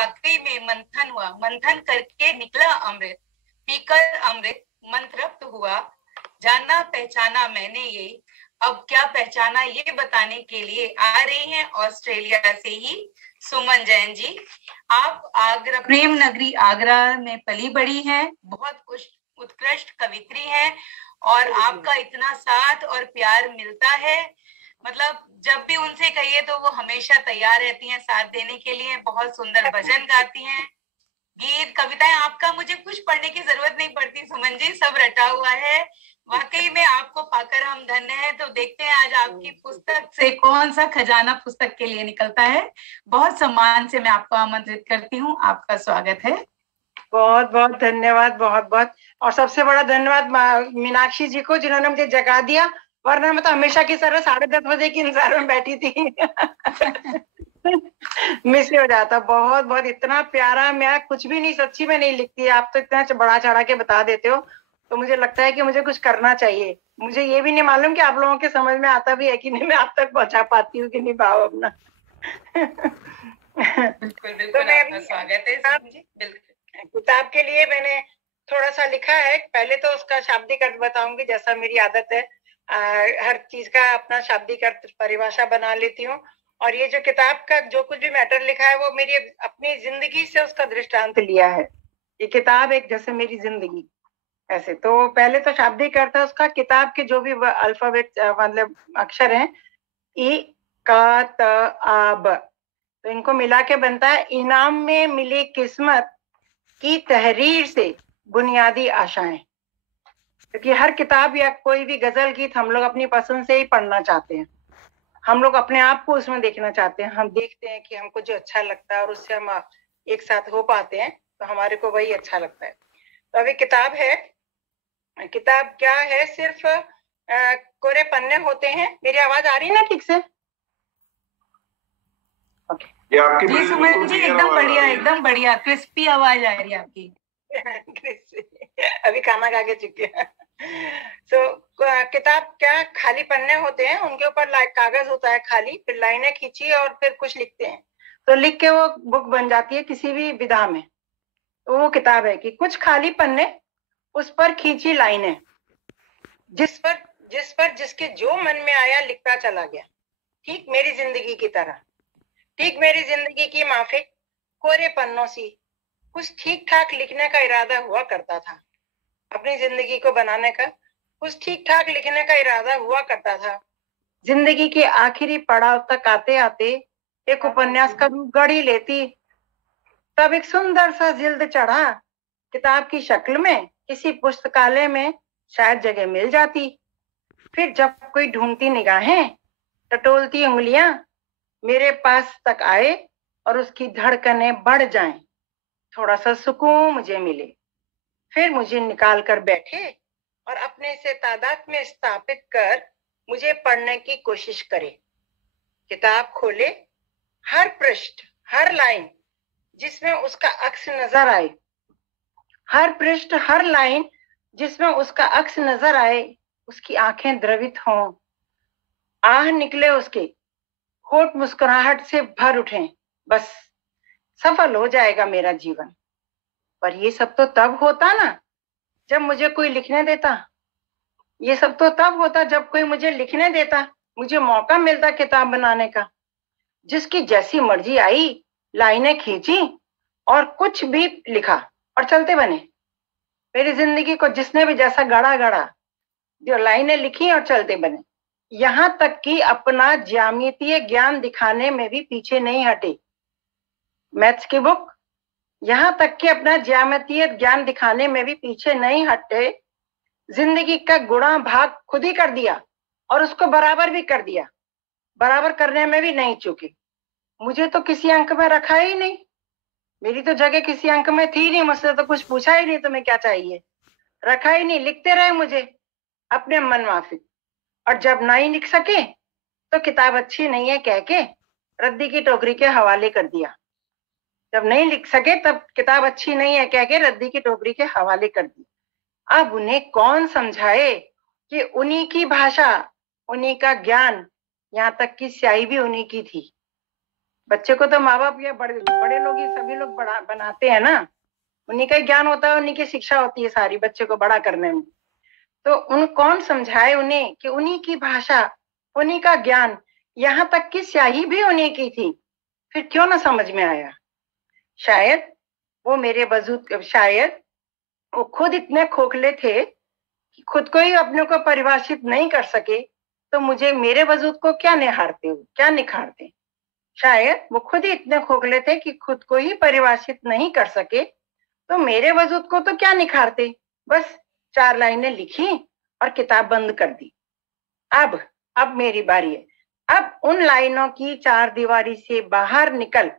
वाकई में मंथन हुआ, मंथन करके निकला अमृत, पीकर अमृत मन तृप्त हुआ, जाना पहचाना मैंने ये, अब क्या पहचाना ये बताने के लिए आ रही हैं ऑस्ट्रेलिया से ही सुमन जैन जी। आप आगरा, प्रेम नगरी आगरा में पली बड़ी हैं, बहुत उत्कृष्ट कवित्री हैं और आपका इतना साथ और प्यार मिलता है, मतलब जब भी उनसे कहिए तो वो हमेशा तैयार रहती हैं साथ देने के लिए। बहुत सुंदर भजन गाती हैं, गीत कविताएं, आपका मुझे कुछ पढ़ने की जरूरत नहीं पड़ती सुमन जी, सब रटा हुआ है। वाकई में आपको पाकर हम धन्य हैं। तो देखते हैं आज आपकी पुस्तक से कौन सा खजाना पुस्तक के लिए निकलता है। बहुत सम्मान से मैं आपको आमंत्रित करती हूँ, आपका स्वागत है। बहुत बहुत धन्यवाद, बहुत बहुत। और सबसे बड़ा धन्यवाद मीनाक्षी जी को जिन्होंने मुझे जगा दिया, वरना मैं तो हमेशा की तरह 10:30 बजे की इंतजार में बैठी थी। मिस हो जाता। बहुत बहुत, इतना प्यारा, मैं कुछ भी नहीं, सच्ची में नहीं लिखती, आप तो इतना बड़ा चढ़ा के बता देते हो, तो मुझे लगता है कि मुझे कुछ करना चाहिए। मुझे ये भी नहीं मालूम कि आप लोगों के समझ में आता भी है कि नहीं, मैं आप तक पहुंचा पाती हूँ कि नहीं भाव अपना। बिल्कुल बिल्कुल, आपका स्वागत है जी। बिल्कुल, किताब के लिए मैंने थोड़ा सा लिखा है। पहले तो उसका शाब्दिक अर्थ बताऊंगी, जैसा मेरी आदत है, हर चीज का अपना शाब्दिक अर्थ परिभाषा बना लेती हूँ। और ये जो किताब का जो कुछ भी मैटर लिखा है वो मेरी अपनी जिंदगी से उसका दृष्टांत लिया है। ये किताब एक जैसे मेरी जिंदगी ऐसे। तो पहले तो शाब्दिक अर्थ है उसका, किताब के जो भी अल्फाबेट मतलब अक्षर हैं, ई क त आ ब, तो इनको मिला के बनता है इनाम में मिली किस्मत की तहरीर से बुनियादी आशाएं। क्योंकि हर किताब या कोई भी गजल गीत हम लोग अपनी पसंद से ही पढ़ना चाहते हैं, हम लोग अपने आप को उसमें देखना चाहते हैं। हम देखते हैं कि हमको जो अच्छा लगता है और उससे हम एक साथ हो पाते हैं, तो हमारे को वही अच्छा लगता है। तो अभी किताब है, किताब क्या है, सिर्फ कोरे पन्ने होते हैं। मेरी आवाज आ रही है ना ठीक से? ये आपकी जी सुमन जी, एकदम बढ़िया, एकदम बढ़िया, क्रिस्पी आवाज आ रही है आपकी। अभी खाना खा के चुके हैं। तो किताब क्या, खाली पन्ने होते हैं, उनके ऊपर कागज होता है खाली, फिर लाइनें खींची और फिर कुछ लिखते हैं, तो लिख के वो बुक बन जाती है किसी भी विधा में। तो वो किताब है कि कुछ खाली पन्ने, उस पर खींची लाइनें, जिस पर जिसके जो मन में आया लिखता चला गया। ठीक मेरी जिंदगी की तरह, ठीक मेरी जिंदगी की माफिक कोरे पन्नों सी कुछ ठीक ठाक लिखने का इरादा हुआ करता था। अपनी जिंदगी को बनाने का कुछ ठीक ठाक लिखने का इरादा हुआ करता था। जिंदगी के आखिरी पड़ाव तक आते आते एक उपन्यास का रूप गढ़ ही लेती। तब एक सुंदर सा जिल्द चढ़ा किताब की शक्ल में किसी पुस्तकालय में शायद जगह मिल जाती। फिर जब कोई ढूंढती निगाहें, टटोलती उंगलियां मेरे पास तक आए और उसकी धड़कनें बढ़ जाएं, थोड़ा सा सुकून मुझे मिले, फिर मुझे निकाल कर बैठे और अपने से तादाद में स्थापित कर मुझे पढ़ने की कोशिश करे। किताब खोले, हर पृष्ठ, हर लाइन जिसमें उसका अक्स नजर आए, हर पृष्ठ, हर लाइन जिसमें उसका अक्स नजर आए, उसकी आंखें द्रवित हों, आह निकले उसके, होठ मुस्कुराहट से भर उठें, बस सफल हो जाएगा मेरा जीवन। पर ये सब तो तब होता ना जब मुझे कोई लिखने देता, ये सब तो तब होता जब कोई मुझे लिखने देता, मुझे मौका मिलता किताब बनाने का। जिसकी जैसी मर्जी आई, लाइनें खींची और कुछ भी लिखा और चलते बने। मेरी जिंदगी को जिसने भी जैसा गढ़ा, जो लाइनें लिखी और चलते बने। यहाँ तक कि अपना ज्यामितीय ज्ञान दिखाने में भी पीछे नहीं हटे। मैथ्स की बुक, यहाँ तक कि अपना ज्यामितीय ज्ञान दिखाने में भी पीछे नहीं हटे। जिंदगी का गुणा भाग खुद ही कर दिया और उसको बराबर भी कर दिया, बराबर करने में भी नहीं चूके। मुझे तो किसी अंक में रखा ही नहीं, मेरी तो जगह किसी अंक में थी नहीं, मुझसे तो कुछ पूछा ही नहीं तुम्हें क्या चाहिए, रखा ही नहीं, लिखते रहे मुझे अपने मन माफिक। और जब नहीं लिख सके तो किताब अच्छी नहीं है कह के रद्दी की टोकरी के हवाले कर दिया। जब नहीं लिख सके तब किताब अच्छी नहीं है कह के रद्दी की टोकरी के हवाले कर दिया। अब उन्हें कौन समझाए कि उन्हीं की भाषा, उन्हीं का ज्ञान, यहाँ तक कि स्याही भी उन्हीं की थी। बच्चे को तो माँ बाप या बड़े बड़े लोग ही सभी लोग बड़ा बनाते हैं ना, उन्हीं का ज्ञान होता है, उन्हीं की शिक्षा होती है सारी बच्चे को बड़ा करने में। तो उन कौन समझाए उन्हें कि उन्हीं की भाषा, उन्हीं का ज्ञान, यहाँ तक कि स्याही भी उन्हीं की थी, फिर क्यों ना समझ में आया। शायद वो मेरे वजूद, शायद वो खुद इतने खोखले थे कि खुद को ही अपने को परिभाषित नहीं कर सके, तो मुझे मेरे वजूद को क्या निहारते हो, क्या निखारते। शायद वो खुद ही इतने खोखले थे कि खुद को ही परिभाषित नहीं कर सके, तो मेरे वजूद को तो क्या निखारते। बस 4 लाइनें लिखी और किताब बंद कर दी। अब मेरी बारी है। अब उन लाइनों की 4 दीवारी से बाहर निकल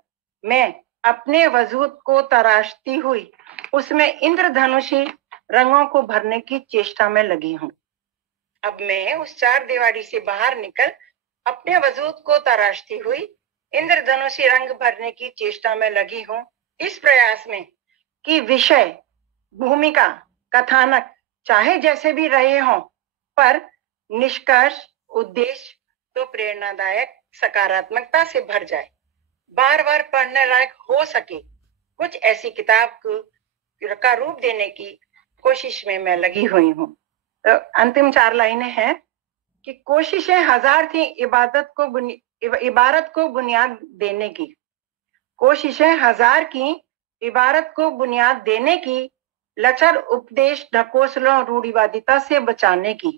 मैं अपने वजूद को तराशती हुई उसमें इंद्रधनुषी रंगों को भरने की चेष्टा में लगी हूँ। अब मैं उस 4 दीवारी से बाहर निकल अपने वजूद को तराशती हुई इंद्रधनुषी रंग भरने की चेष्टा में लगी हूँ, इस प्रयास में कि विषय, भूमिका, कथानक चाहे जैसे भी रहे हों, पर निष्कर्ष, उद्देश्य तो प्रेरणादायक, सकारात्मकता से भर जाए, बार बार पढ़ने लायक हो सके, कुछ ऐसी किताब का रूप देने की कोशिश में मैं लगी हुई हूँ। तो अंतिम 4 लाइनें हैं कि कोशिशें 1000 थी इबारत को बुनियाद देने की। कोशिशें 1000 की इबारत को बुनियाद देने की, लचर उपदेश ढकोसलों रूढ़िवादिता से बचाने की,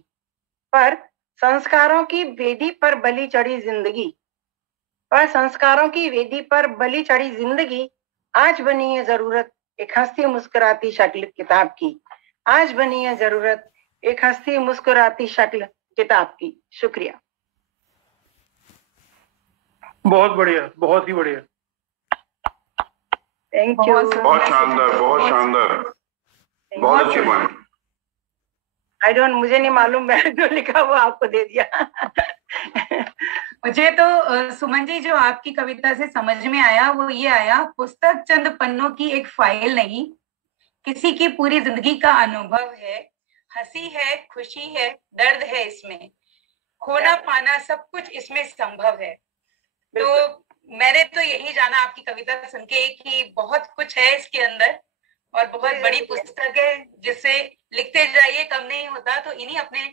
पर संस्कारों की वेदी पर बलि चढ़ी जिंदगी, आज बनी है जरूरत एक हंसती मुस्कुराती शक्ल किताब की। आज बनी है जरूरत एक हंसती मुस्कुराती शक्ल किताब की। शुक्रिया। बहुत बढ़िया, बहुत ही बढ़िया। Thank you. बहुत शानदार, बहुत शानदार, बहुत अच्छी बात। मुझे नहीं मालूम, मैंने जो लिखा वो आपको दे दिया। मुझे तो सुमन जी जो आपकी कविता से समझ में आया वो ये आया, पुस्तक चंद पन्नों की एक फाइल नहीं, किसी की पूरी जिंदगी का अनुभव है। हंसी है, खुशी है, दर्द है, इसमें खोना पाना सब कुछ इसमें संभव है। तो मैंने तो यही जाना आपकी कविता सुन के कि बहुत कुछ है इसके अंदर और बहुत बड़ी पुस्तक है जिससे लिखते जाइए, कम नहीं होता। तो इन्हीं अपने